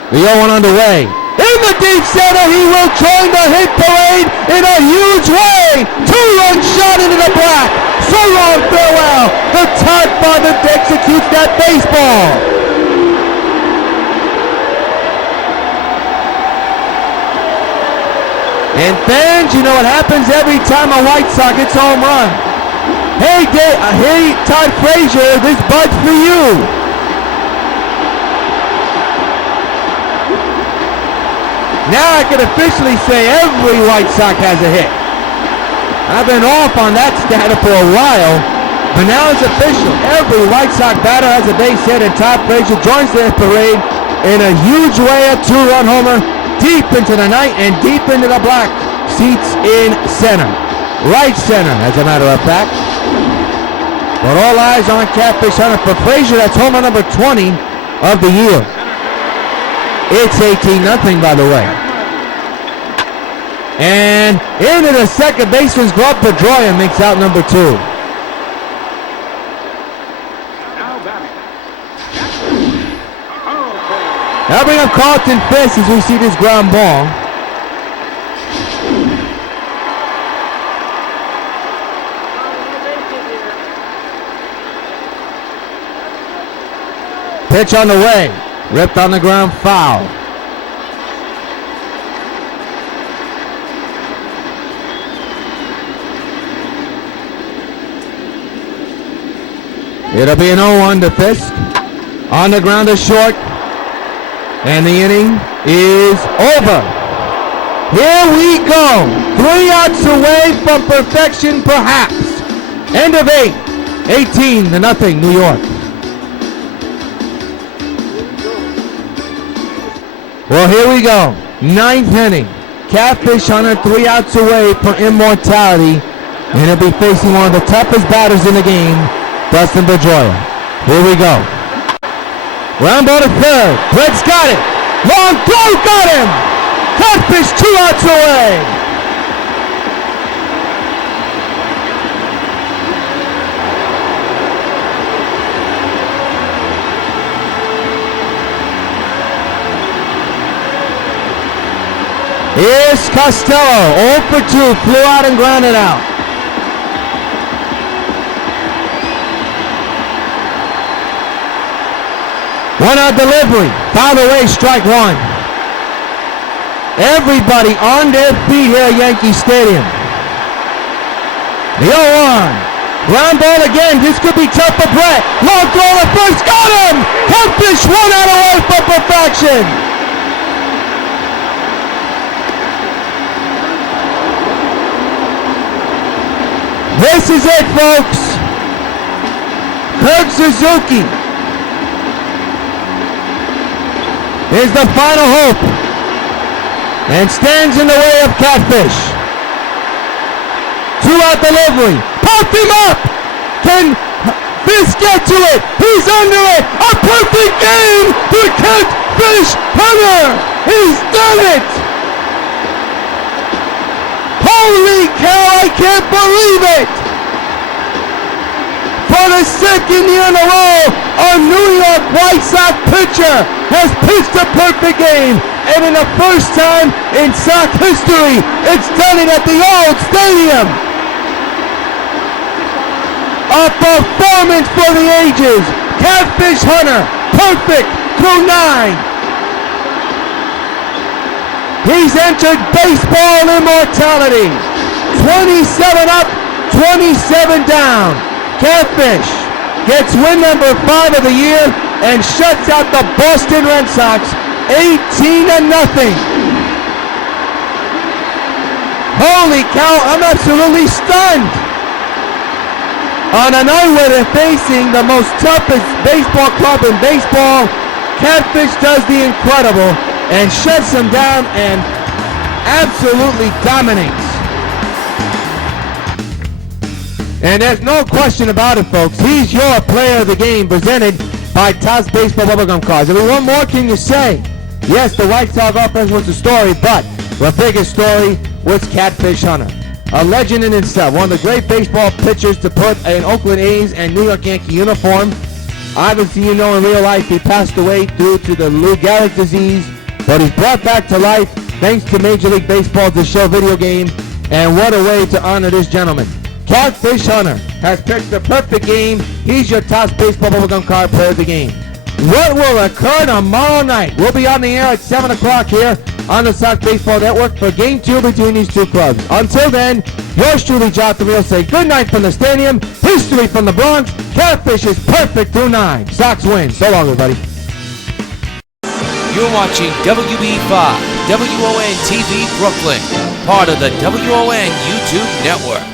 The 0-1 underway. In the deep center, he will join the hit parade in a huge way. 2-run shot into the black. So long farewell. The Todd father executes that baseball. And fans, you know what happens every time a White Sox hits a home run. Hey, Todd Frazier, this bud's for you. Now I can officially say every White Sox has a hit. I've been off on that stat for a while, but now it's official. Every White Sox batter has a base hit, and Todd Frazier joins the parade in a huge way, a 2-run homer. Deep into the night and deep into the black. Seats in center. Right center, as a matter of fact. But all eyes on Catfish Hunter for Frazier. That's homer number 20 of the year. It's 18-0, by the way. And into the second baseman's glove, Pedroia makes out number 2. Now bring up Carlton Fisk as we see this ground ball. Pitch on the way. Ripped on the ground, foul. It'll be an 0-1 to Fisk. On the ground is short. And the inning is over. Here we go. 3 outs away from perfection, perhaps. End of 8. 18-0, New York. Well, here we go. 9th inning. Catfish Hunter 3 outs away from immortality. And he'll be facing one of the toughest batters in the game, Dustin Pedroia. Here we go. Ground ball to third. Brett's got it. Long throw, got him. Catfish 2 outs away. Here's Costello. 0 for 2. Flew out and grounded out. One out delivery, foul away, strike 1. Everybody on their feet here at Yankee Stadium. The 0-1. Ground ball again, this could be tough for Brett. Long throw to first, got him! Catfish 1 out away for perfection. This is it, folks. Kirk Suzuki is the final hope and stands in the way of Catfish. 2-out delivery. Popped him up. Can Fish get to it? He's under it. A perfect game for Catfish Hunter. He's done it. Holy cow, I can't believe it. For the second year in a row, a New York White Sox pitcher has pitched a perfect game. And in the first time in Sox history, it's done it at the Old Stadium. A performance for the ages. Catfish Hunter, perfect through 9. He's entered baseball immortality. 27 up, 27 down. Catfish gets win number 5 of the year and shuts out the Boston Red Sox 18-0. Holy cow, I'm absolutely stunned. On a night where they're facing the most toughest baseball club in baseball, Catfish does the incredible and shuts them down and absolutely dominates. And there's no question about it, folks. He's your player of the game, presented by Topps Baseball Bubblegum Cards. I mean, what more can you say? Yes, the White Sox offense was the story, but the biggest story was Catfish Hunter. A legend in himself, one of the great baseball pitchers to put an Oakland A's and New York Yankee uniform. Obviously, you know, in real life, he passed away due to the Lou Gehrig disease, but he's brought back to life thanks to Major League Baseball's The Show video game, and what a way to honor this gentleman. Catfish Hunter has picked the perfect game. He's your Topps Baseball Bubblegum Card player of the game. What will occur tomorrow night? We'll be on the air at 7 o'clock here on the Sox Baseball Network for Game 2 between these two clubs. Until then, yours truly, Jonathan Rios, say good night from the stadium. History from the Bronx. Catfish is perfect through 9. Sox win. So long, everybody. You're watching WB5, WON TV Brooklyn, part of the WON YouTube Network.